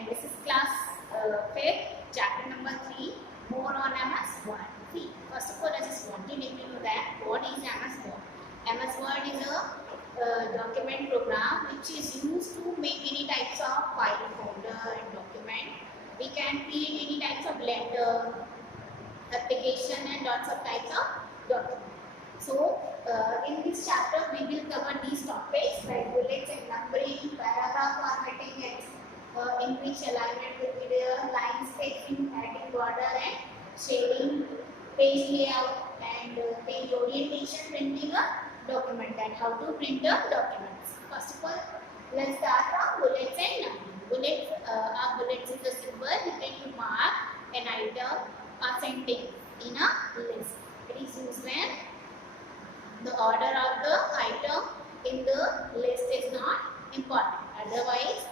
and this is class 5th, chapter number 3, more on MS Word. See, first of all, I just wanted you to know that what is MS Word. MS Word is a document program which is used to make any types of file folder and document. We can create any types of letter, application and lots of types of document. So, in this chapter we will cover these topics like bullets and numbering, paragraph formatting and in which alignment will be there, line spacing, adding border and shading, page layout and page orientation, printing a document and how to print the documents. First of all, let's start from bullets and numbering. Bullets is a symbol depending to mark an item or sentence in a list. It is used when the order of the item in the list is not important. Otherwise,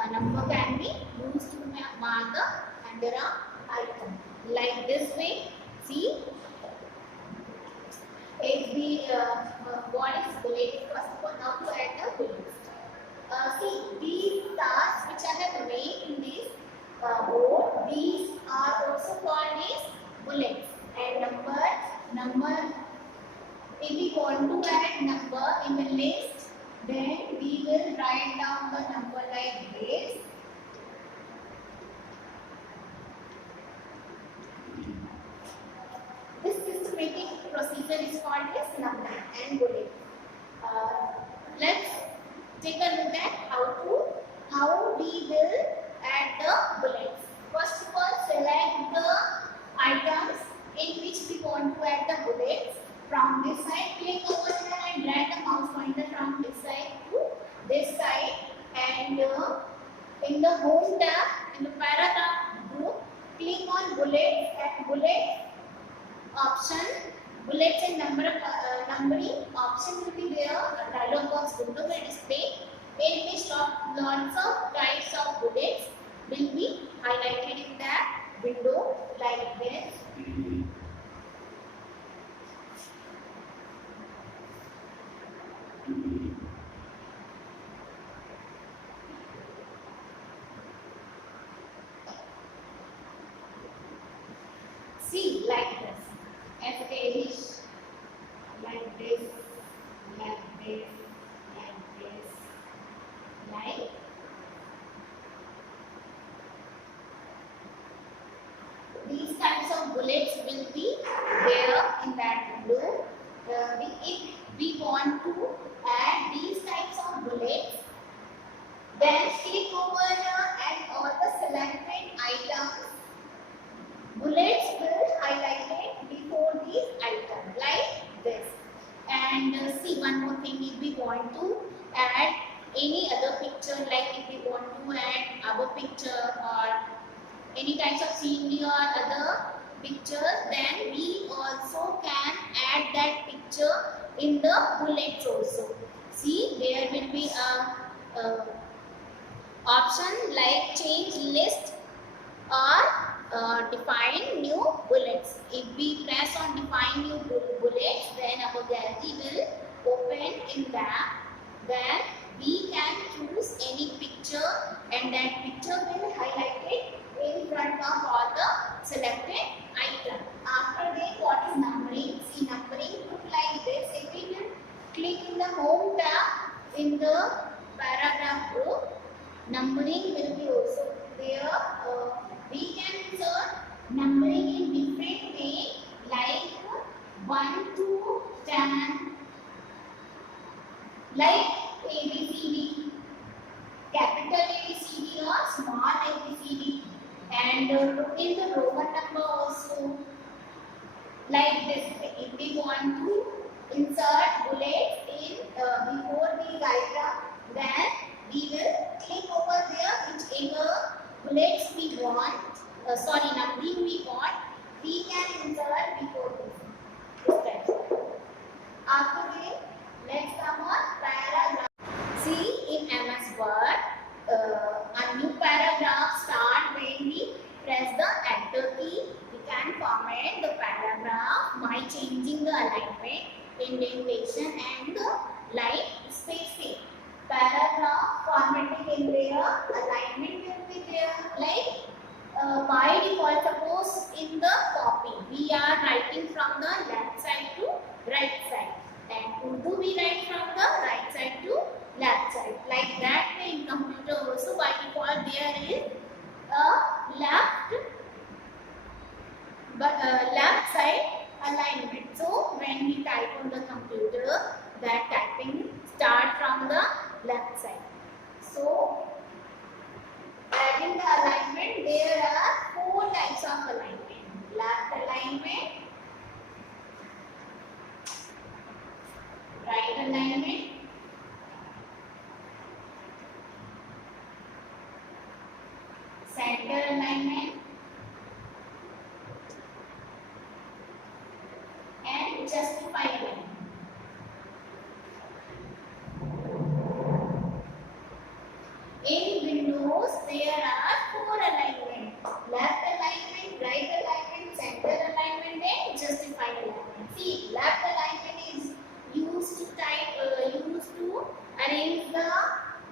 a number can be used to mark the under a item. Like this way, see, if the what is bullet, first of all, now to add the bullets. See, these stars which I have made in this board, these are also called as bullets. And number. If we want to add number in the list, then we will write down the number like this. This systematic procedure is called as numbering and bullet. Let's take a look at how we will add the bullets. First of all, select the items in which we want to add the bullets. From this side, click over here and drag the mouse pointer from this side to this side, and in the home tab, in the paragraph group, click on bullets and bullet option. Bullets and numbering option will be there. A dialog box window will display in which lots of types of bullets will be highlighted in that window like this. See, like this, as like this, like this, like this, like. These types of bullets will be there in that window. If we want to add these types of bullets, then click over here and all the selected items, bullets will highlight it before these items like this. And see, one more thing, if we want to add any other picture, like if we want to add our picture or any types of scenery or other pictures, then we also can add that picture in the bullets also. See, there will be a option like change list or define new bullets. If we press on define new bullets, then our gallery will open in that. Then we can choose any picture and that picture will highlight it in front of all the selected items. After that, what is numbering? See, numbering look like this. If we will click in the home tab in the paragraph group, numbering will be also there. We can insert numbering in different way, like 1 to 10, like ABCD, capital ABCD or small ABCD, and in the Roman number also, like this. If we want to insert bullets in before the item, then we will click over there whichever bullets we want, numbering we want, we can insert before this. After that, let's come on paragraph. See, in MS Word, a new paragraph start when we press the enter key. We can format the paragraph by changing the alignment, indentation and the line spacing. Paragraph formatting in there, alignment will be there, is a left side alignment. So when we type on the computer, that typing start from the left side. So adding the alignment, there are 4 types of alignment: left alignment, right alignment, center alignment, and justify alignment. In Windows, there are 4 alignment: left alignment, right alignment, center alignment, and justify alignment. See, left alignment is used to arrange the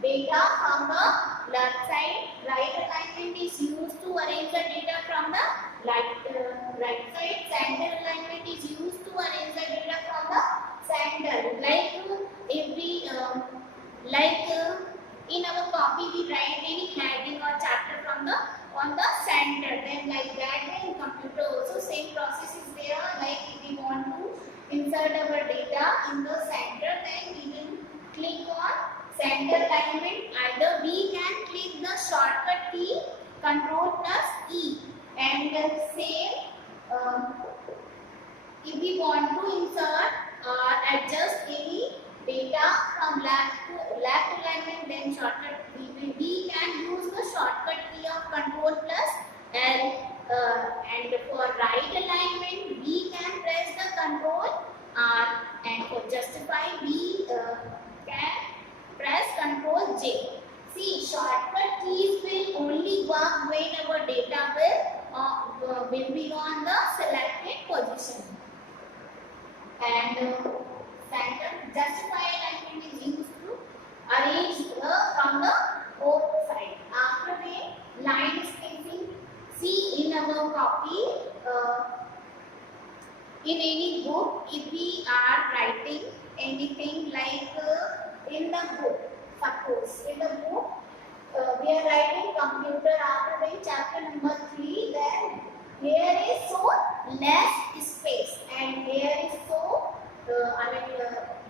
data from the left side. Right alignment is used to arrange the data from the right side. Center alignment is used to arrange the data from the center. In our copy, we write any heading or chapter from the on the center. Then like that, in computer also same process is there. Like if we want to insert our data in the center, then we will click on center alignment. Either we can click the shortcut key Control plus E, and then same. If we want to insert or adjust any data from left alignment, then shortcut we can use the shortcut key of Control plus L. And for right alignment, we can press the Control R, and for justify we can press Control J. See, shortcut keys will only work when our data will be on the selected position. And center justify alignment is used to arrange from the both side. After the line spacing, see in our copy, in any book, if we are writing anything like in the book, suppose in the book we are writing computer after the chapter number 3, then here is so less space and here is so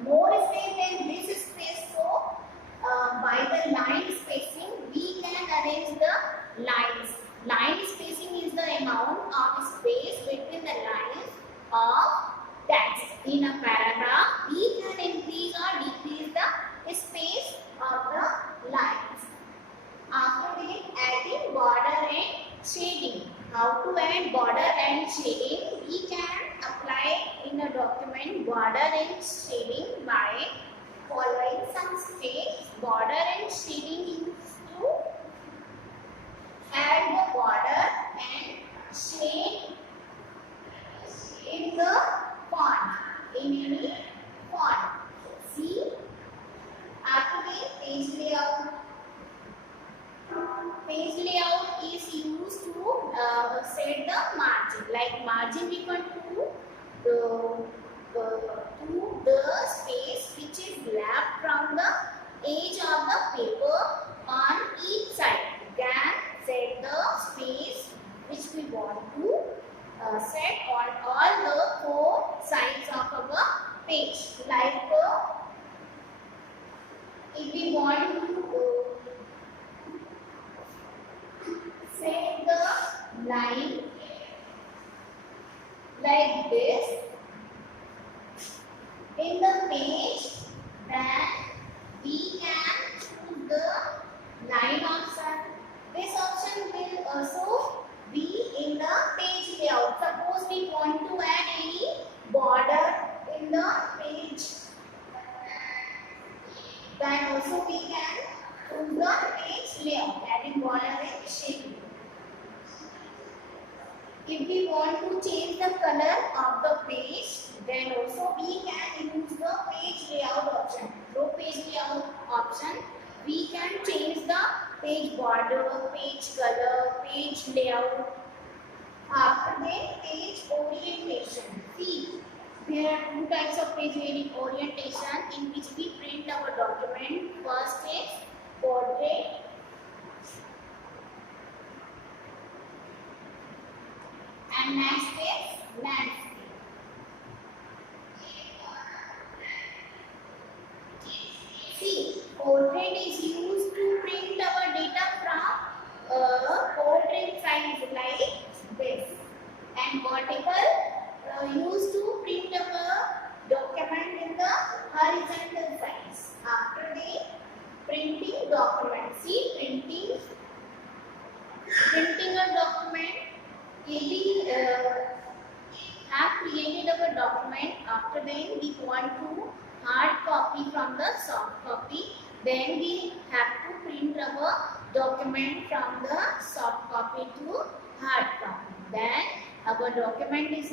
more space than this space. So by the line spacing, we can arrange the lines. Line spacing is the amount of space between the lines of text. In a paragraph, we can increase or decrease the space of the lines. After that, adding border and shading. How to add border and shading? We can apply in a document border and shading by following some steps. Border and shading is to add the border and shade in the font, in any font. See, after the page layout. Page layout is used to set the margin. Like margin equal to the space which is left from the edge of the paper on each side. Then set the space which we want to set on all the 4 sides of our page. Like if we want to set the line like this in the page, then we can choose the line option. This option will also be in the page layout. Suppose we want to add any border in the page, then also we can choose the page layout, adding border and shading. If we want to change the color of the page, then also we can use the page layout option. Through page layout option, we can change the page border, page color, page layout. After that, page orientation. See, there are 2 types of page orientation in which we print our document. First is portrait and next is landscape. See, portrait is used to print our data from portrait size like this, and vertical used to print our document in the horizontal size. After the printing document, see printing a document. We have created our document. After then we want to hard copy from the soft copy. Then we have to print our document from the soft copy to hard copy. Then our document is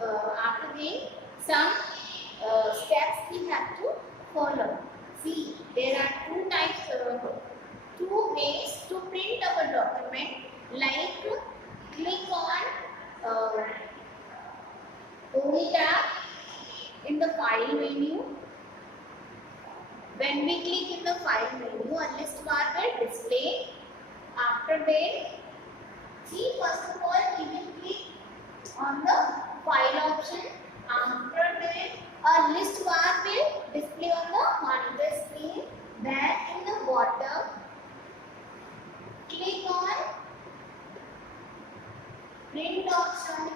after the some steps we have to follow. See, there are two ways to print our document. Like click on only tab in the file menu. When we click in the file menu, a list bar will display. After that, see, first of all we will click on the file option. After that, a list bar will display on the monitor screen. Then in the bottom, click on print option.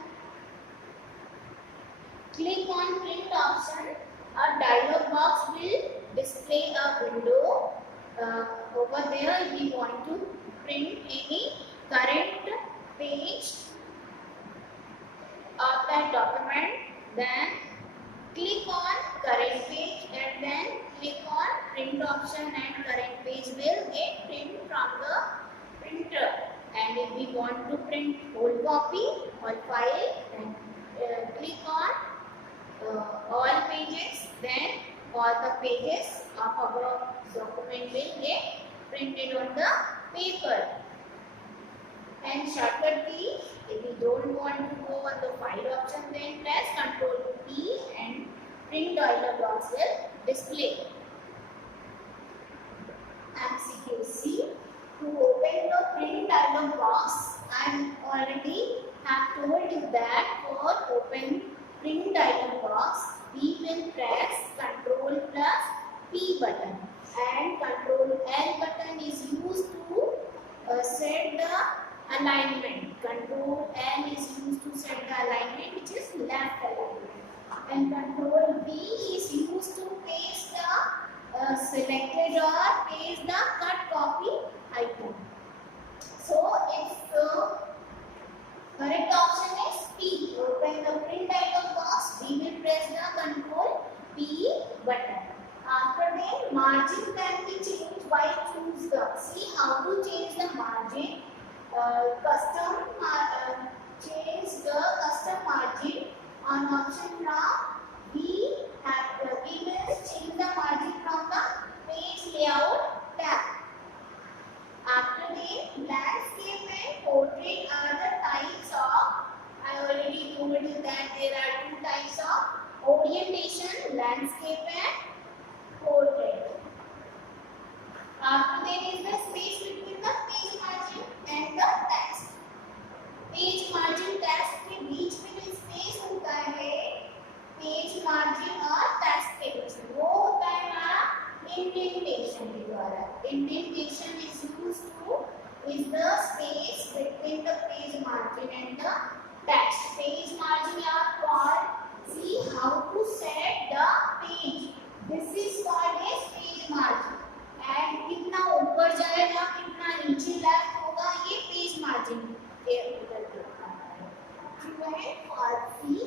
Click on print option. A dialog box will display a window. Over there we want to print any current page of that document. Then click on current page and then click on print option, and current page will get print from the printer. And if we want to print whole copy or file, then click on all pages, then all the pages of our document will get printed on the paper. And shortcut key, if we don't want to go on the file option, then press Ctrl P and print dialog box will display. MCQ. To open the print dialog box, I already have told you that for open print dialog box, we will press Ctrl plus P button, and Ctrl L button is used to set the alignment. Ctrl L is used to set the alignment, which is left alignment, and Ctrl V is used to paste the selected or paste the cut copy icon. So if the correct option is P, open the print dialog box, we will press the Ctrl P button. After that, margin can be changed by choose the. See how to change the margin. Change the custom margin on option now. We will change the margin from the page layout tab. After that, landscape and portrait are the types of. I already told you that there are two types of orientation: landscape and portrait. After that is the space between the page margin and the text. Page margin text के बीच में जो space होता है page margin और text के बीच में, वो होता है हमारा इंडेंटेशन के द्वारा. Indentation is used to is the space between the page margin and the text. Page margin are called. See how to set the page. This is called as page margin. And कितना ऊपर जाएगा कितना नीचे left होगा ये page margin के ऊपर होता है.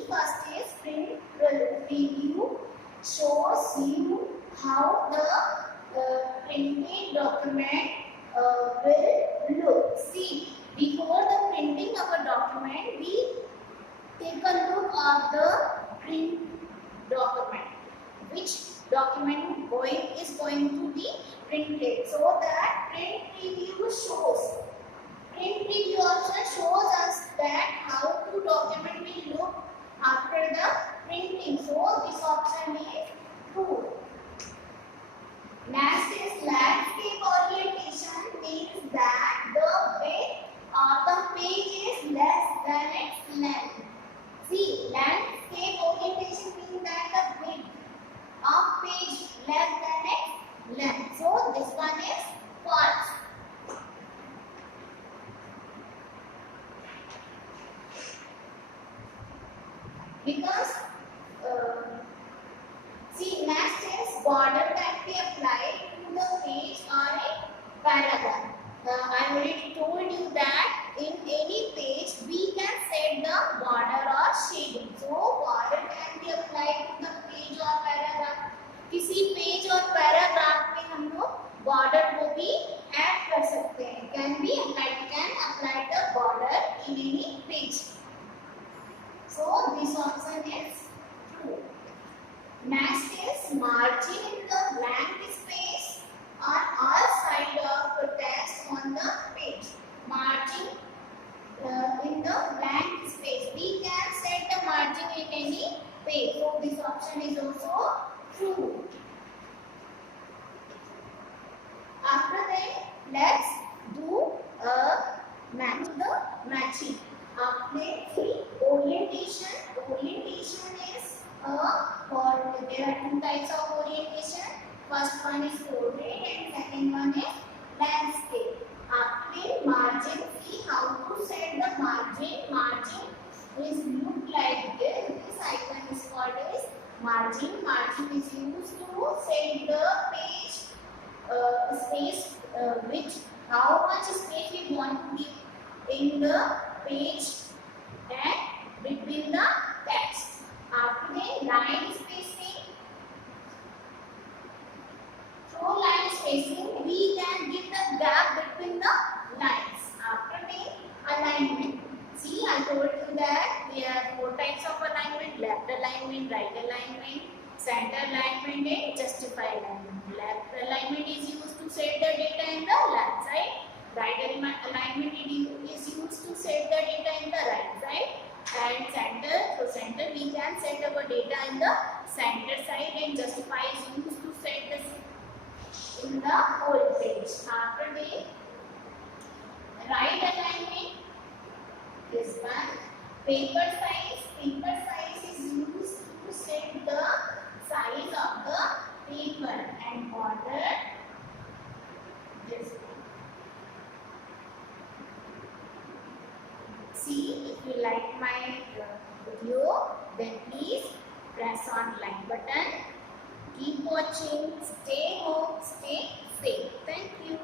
First is print preview shows you how the printed document will look. See, before the printing of a document, we take a look of the print document. Which document is going to be printed, so that print preview shows. Print preview also shows us that how the document will look after the printing. So this option is true. Next is landscape orientation, means that the width of the page is less because see, next is border can be applied to the page or a paragraph. I already told you that in any page we can set the border or shading. So border can be applied to the page or paragraph. किसी page और paragraph में हम लोग border को भी add कर सकते हैं. Can be applied, can apply the border in any page. So this option is true. Next is margin in the blank space on all sides of the text on the page. Margin in the blank space. We can set the margin in any page. So this option is also true. After that, let's do a match. The matching. After the orientation. Orientation is there are two types of orientation. First one is portrait and second one is landscape. After margin, see how to set the margin. Margin is look like this. This icon is called as margin. Margin is used to set the page space, which how much space we want to give in the page and between the text. After that, line spacing. Through line spacing, we can give the gap between the lines. After that, alignment. See, I told you that there are four types of alignment: left alignment, right alignment, center alignment, and justified alignment. Left alignment is used to set the data in the left side. Right alignment is used to set the data in the right side. And center, so center we can set our data in the center side, and justify is used to set this in the whole page. After the right alignment, this one, paper size is used to set the size of the paper, and border, this one. See, if you like my video, then please press on like button. Keep watching. Stay home. Stay safe. Thank you.